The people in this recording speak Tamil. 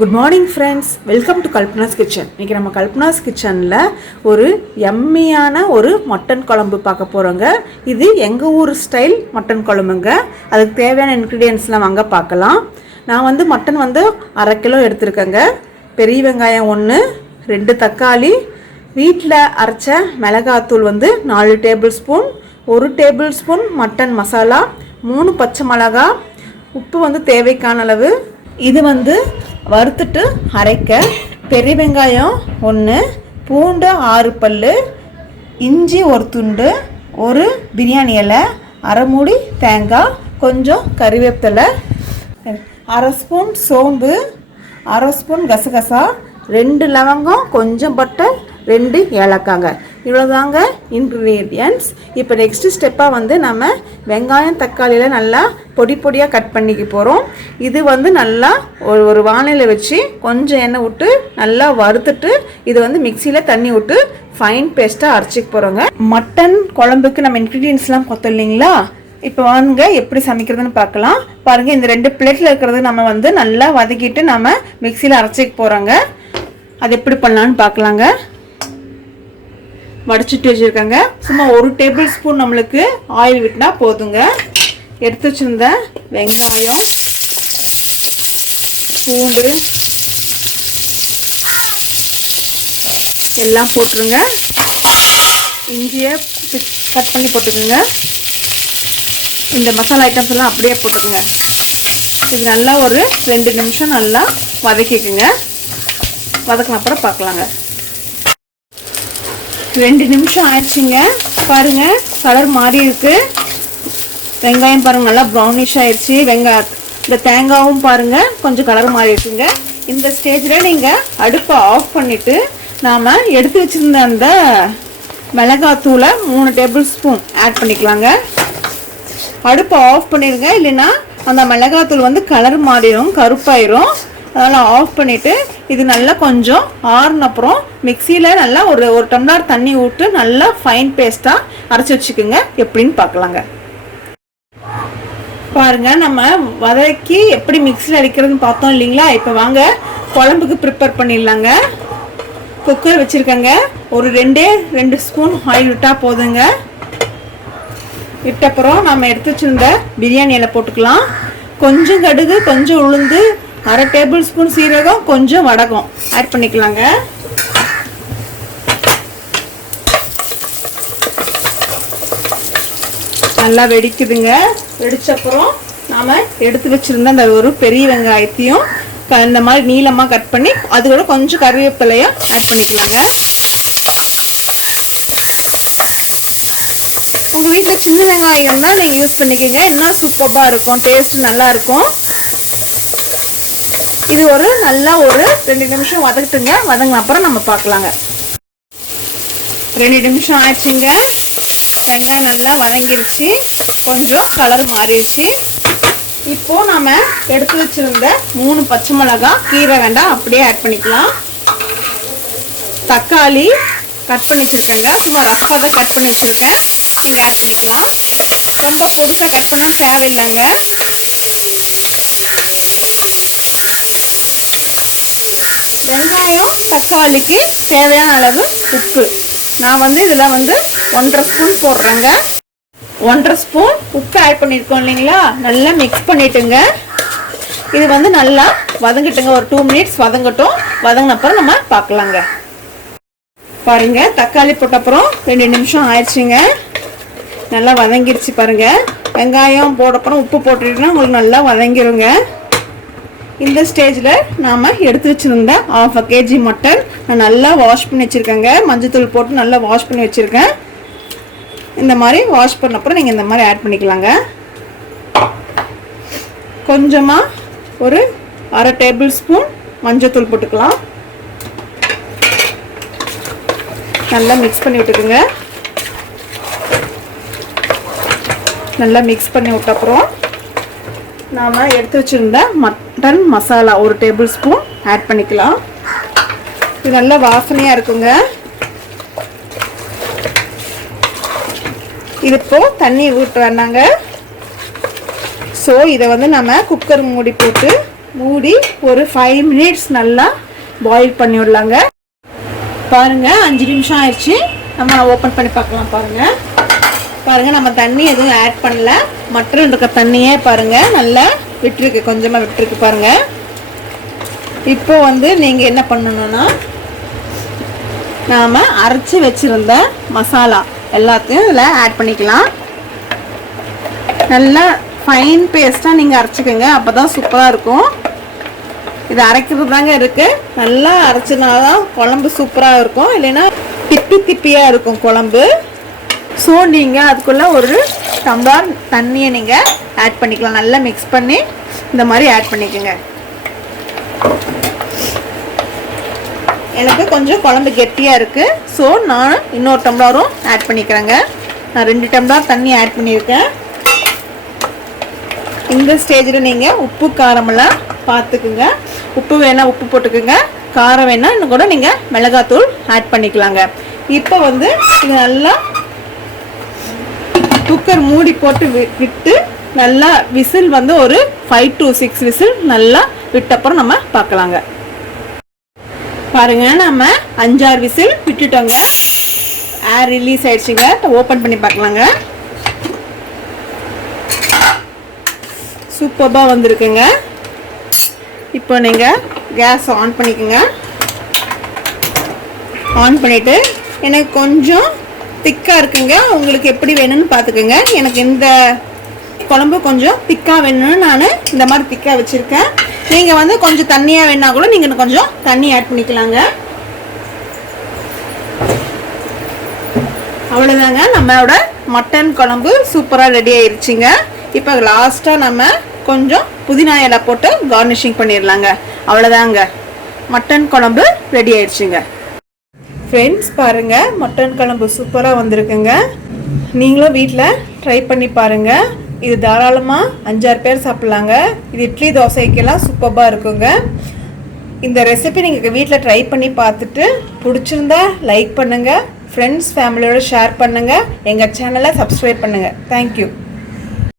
Good morning friends, welcome to Kalpana's kitchen. இன்றைக்கி நம்ம கல்பனாஸ் கிச்சனில் ஒரு எம்மியான ஒரு மட்டன் குழம்பு பார்க்க போகிறோங்க. இது எங்கள் ஊர் ஸ்டைல் மட்டன் குழம்புங்க. அதுக்கு தேவையான இன்க்ரீடியன்ஸ்லாம் வாங்க பார்க்கலாம். நான் மட்டன் 1/2 கிலோ எடுத்துருக்கேங்க. பெரிய வெங்காயம் 1, 2 தக்காளி, வீட்டில் அரைச்ச மிளகாத்தூள் 4 table spoon, 1 table spoon mutton masala, 3 பச்சை மிளகா, உப்பு தேவைக்கான அளவு. இது வறுத்துட்டு அரைக்க பெரிய வெங்காயம் 1, பூண்டு 6 பல்லு, இஞ்சி 1 துண்டு, 1 பிரியாணி இலை, அரை மூடி தேங்காய், கொஞ்சம் கறிவேப்பிலை, 1/2 ஸ்பூன் சோம்பு, 1/2 ஸ்பூன் கசகசா, 2 லவங்கம், கொஞ்சம் பட்டை, 2 ஏலக்காங்க. இவ்வளோதாங்க இன்க்ரீடியன்ட்ஸ். இப்போ நெக்ஸ்ட்டு ஸ்டெப்பாக நம்ம வெங்காயம் தக்காளியில் நல்லா பொடி பொடியாக கட் பண்ணிக்க போகிறோம். இது நல்லா ஒரு வானிலையில் வச்சு கொஞ்சம் எண்ணெய் விட்டு நல்லா வறுத்துட்டு இது மிக்சியில் தண்ணி விட்டு ஃபைன் பேஸ்ட்டாக அரைச்சிக்க போகிறோங்க. மட்டன் குழம்புக்கு நம்ம இன்க்ரீடியன்ஸ்லாம் கொத்தோம் இல்லைங்களா? இப்போ வாங்க எப்படி சமைக்கிறதுன்னு பார்க்கலாம். பாருங்கள், இந்த 2 பிளேட்டில் இருக்கிறது நம்ம நல்லா வதக்கிட்டு நம்ம மிக்சியில் அரைச்சிக்க போகிறோங்க. அது எப்படி பண்ணலான்னு பார்க்கலாங்க. வடிச்சிட்டு வச்சுருக்காங்க. சும்மா 1 டேபிள் ஸ்பூன் நம்மளுக்கு ஆயில் விட்டுனா போதுங்க. எடுத்து வச்சுருந்த வெங்காயம், பூண்டு எல்லாம் போட்டுருங்க. இஞ்சியை கட் பண்ணி போட்டுக்கோங்க. இந்த மசாலா ஐட்டம்ஸ் எல்லாம் அப்படியே போட்டுக்கோங்க. இது நல்லா ஒரு 2 நிமிஷம் நல்லா வதக்கிக்குங்க. வதக்கின அப்புறம் பார்க்கலாங்க. 2 நிமிஷம் ஆயிடுச்சுங்க. பாருங்கள், கலர் மாறி இருக்கு. வெங்காயம் பாருங்கள் நல்லா ப்ரௌனிஷ் ஆயிடுச்சு. இந்த தேங்காயும் பாருங்கள் கொஞ்சம் கலர் மாறி இருக்குங்க. இந்த ஸ்டேஜில் நீங்கள் அடுப்பை ஆஃப் பண்ணிவிட்டு நாம் எடுத்து வச்சுருந்த அந்த மிளகாத்தூளை 3 டேபிள் ஸ்பூன் ஆட் பண்ணிக்கலாங்க. அடுப்பை ஆஃப் பண்ணிடுங்க, இல்லைன்னா அந்த மிளகாத்தூள் கலர் மாறிடும், கருப்பாயிரும். அதனால் ஆஃப் பண்ணிவிட்டு இது நல்லா கொஞ்சம் ஆறுன அப்புறம் மிக்சியில் நல்லா ஒரு டம்ளர் தண்ணி விட்டு நல்லா ஃபைன் பேஸ்ட்டாக அரைச்சி வச்சுக்கோங்க. எப்படின்னு பார்க்கலாங்க. பாருங்கள், நம்ம வதக்கி எப்படி மிக்சியில் அரைக்கிறதுன்னு பார்த்தோம் இல்லைங்களா? இப்போ வாங்க குழம்புக்கு ப்ரிப்பேர் பண்ணிடலாங்க. குக்கர் வச்சுருக்கேங்க. ஒரு 2 ஸ்பூன் ஆயில் விட்டால் போதுங்க. விட்டப்புறம் நம்ம எடுத்து வச்சுருந்த பிரியாணி இலை போட்டுக்கலாம். கொஞ்சம் கடுகு, கொஞ்சம் உளுந்து, 1/2 டேபிள் ஸ்பூன் சீரகம், கொஞ்சம் வடகம் ஆட் பண்ணிக்கலாங்க. நல்லா வெடிக்குதுங்க. வெடிச்சப்புறம் நாம் எடுத்து வச்சுருந்த அந்த ஒரு பெரிய வெங்காயத்தையும் இந்த மாதிரி நீளமாக கட் பண்ணி அது கூட கொஞ்சம் கறிவேப்பிலையும் ஆட் பண்ணிக்கலாங்க. உங்கள் வீட்டில் சின்ன வெங்காயம் தான் நீங்கள் யூஸ் பண்ணிக்கோங்க. இன்னும் சூப்பராக இருக்கும், டேஸ்ட் நல்லா இருக்கும். இது நல்லா ஒரு 2 நிமிஷம் வதக்கிட்டுங்க. வதங்கின அப்புறம் நம்ம பார்க்கலாங்க. 2 நிமிஷம் ஆயிடுச்சுங்க. வெங்காயம் நல்லா வதங்கிருச்சு, கொஞ்சம் கலர் மாறிடுச்சு. இப்போது நம்ம எடுத்து வச்சுருந்த 3 பச்சை மிளகா, கீரை வேண்டாம், அப்படியே ஆட் பண்ணிக்கலாம். தக்காளி கட் பண்ணி வச்சுருக்கேங்க. சும்மா ரஃப்பாக தான் கட் பண்ணி வச்சுருக்கேன். நீங்கள் ஆட் பண்ணிக்கலாம். ரொம்ப பொடுசாக கட் பண்ண தேவையில்லைங்க. வெங்காயம் தக்காளிக்கு தேவையான அளவு உப்பு. நான் இதில் 1/2 ஸ்பூன் போடுறேங்க. 1/2 ஸ்பூன் உப்பு ஆட் பண்ணியிருக்கோம் இல்லைங்களா? நல்லா மிக்ஸ் பண்ணிட்டுங்க. இது நல்லா வதங்கிட்டுங்க. ஒரு 2 மினிட்ஸ் வதங்கட்டும். வதங்கினப்புறம் நம்ம பார்க்கலாங்க. பாருங்க, தக்காளி போட்டப்புறம் 2 நிமிஷம் ஆயிடுச்சுங்க. நல்லா வதங்கிடுச்சு பாருங்க. வெங்காயம் போடப்புறம் உப்பு போட்டுட்டோம்னா உங்களுக்கு நல்லா வதங்கிருங்க. இந்த ஸ்டேஜில் நாம் எடுத்து வச்சுருந்த 1/2 kg மட்டன் நான் நல்லா வாஷ் பண்ணி வச்சுருக்கேங்க. மஞ்சத்தூள் போட்டு நல்லா வாஷ் பண்ணி வச்சுருக்கேன். இந்த மாதிரி வாஷ் பண்ண அப்புறம் நீங்கள் இந்த மாதிரி ஆட் பண்ணிக்கலாங்க. கொஞ்சமாக ஒரு 1/2 டேபிள் ஸ்பூன் மஞ்சத்தூள் போட்டுக்கலாம். நல்லா மிக்ஸ் பண்ணி விட்டுக்குங்க. நல்லா மிக்ஸ் பண்ணி விட்ட அப்புறம் நாம் எடுத்து வச்சுருந்த mutton masala 1 tablespoon add பண்ணிக்கலாம். இது நல்லா வாசனையாக இருக்குங்க. இது இப்போது தண்ணி ஊற்ற வேண்டாங்க. ஸோ இதை நம்ம குக்கர் மூடி போட்டு மூடி ஒரு 5 மினிட்ஸ் நல்லா பாயில் பண்ணி விடலாங்க. பாருங்கள் 5 நிமிஷம் ஆயிடுச்சு. நம்ம ஓப்பன் பண்ணி பார்க்கலாம். பாருங்கள் நம்ம தண்ணி எதுவும் ஆட் பண்ணல. மட்டன் இருக்க தண்ணியே பாருங்கள் நல்லா விட்டுருக்கு, கொஞ்சமாக விட்டுருக்கு பாருங்கள். இப்போ நீங்கள் என்ன பண்ணணும்னா நாம் அரைச்சி வச்சுருந்த மசாலா எல்லாத்தையும் இதில் ஆட் பண்ணிக்கலாம். நல்லா ஃபைன் பேஸ்ட்டாக நீங்கள் அரைச்சிக்கோங்க, அப்போ தான் சூப்பராக இருக்கும். இது அரைக்கிறது தாங்க இருக்குது. நல்லா அரைச்சதுனால குழம்பு சூப்பராக இருக்கும், இல்லைன்னா திப்பியாக இருக்கும் குழம்பு. ஸோ நீங்கள் அதுக்குள்ளே ஒரு டம்ளர் தண்ணியை நீங்கள் ஆட் பண்ணிக்கலாம். நல்லா மிக்ஸ் பண்ணி இந்த மாதிரி ஆட் பண்ணிக்கோங்க. எனக்கு கொஞ்சம் குழம்பு கெட்டியாக இருக்குது, ஸோ நான் இன்னொரு டம்ளரும் ஆட் பண்ணிக்கிறேங்க. நான் 2 டம்ளர் தண்ணி ஆட் பண்ணியிருக்கேன். இந்த ஸ்டேஜில் நீங்கள் உப்பு காரமெல்லாம் பார்த்துக்குங்க. உப்பு வேணால் உப்பு போட்டுக்குங்க, காரம் வேணால் இன்னும் கூட நீங்கள் மிளகாத்தூள் ஆட் பண்ணிக்கலாங்க. இப்போ இது நல்லா குக்கர் மூடி போட்டு விட்டு நல்லா விசில் ஒரு 5 to 6 விசில் நல்லா விட்டப்புறம் நம்ம பார்க்கலாங்க. பாருங்க நம்ம 5-6 விசில் விட்டுட்டோங்க. ஏர் ரிலீஸ் ஆயிடுச்சுங்க. ஓப்பன் பண்ணி பார்க்கலாங்க. சூப்பராக வந்திருக்குங்க. இப்போ நீங்கள் கேஸ் ஆன் பண்ணிக்கோங்க. ஆன் பண்ணிவிட்டு எனக்கு கொஞ்சம் திக்காக இருக்குங்க, உங்களுக்கு எப்படி வேணும்னு பார்த்துக்குங்க. எனக்கு இந்த குழம்பு கொஞ்சம் திக்காக வேணும்னு நான் இந்த மாதிரி திக்காக வச்சுருக்கேன். நீங்கள் கொஞ்சம் தண்ணியாக வேணா கூட நீங்கள் கொஞ்சம் தண்ணி ஆட் பண்ணிக்கலாங்க. அவ்வளோதாங்க, நம்மளோட மட்டன் குழம்பு சூப்பராக ரெடி ஆயிடுச்சுங்க. இப்போ லாஸ்ட்டாக நம்ம கொஞ்சம் புதினா இலை போட்டு கார்னிஷிங் பண்ணிடலாங்க. அவ்வளோதாங்க, மட்டன் குழம்பு ரெடி ஆயிடுச்சுங்க. ஃப்ரெண்ட்ஸ் பாருங்கள், மட்டன் குழம்பு சூப்பராக வந்திருக்குங்க. நீங்களும் வீட்டில் ட்ரை பண்ணி பாருங்கள். இது தாராளமாக 5-6 பேர் சாப்பிட்லாங்க. இது இட்லி தோசைக்கெல்லாம் சூப்பராக இருக்குங்க. இந்த ரெசிபி நீங்கள் வீட்டில் ட்ரை பண்ணி பார்த்துட்டு பிடிச்சிருந்தா லைக் பண்ணுங்கள், ஃப்ரெண்ட்ஸ் ஃபேமிலியோடு ஷேர் பண்ணுங்கள், எங்கள் சேனலை சப்ஸ்கிரைப் பண்ணுங்கள். தேங்க்யூ.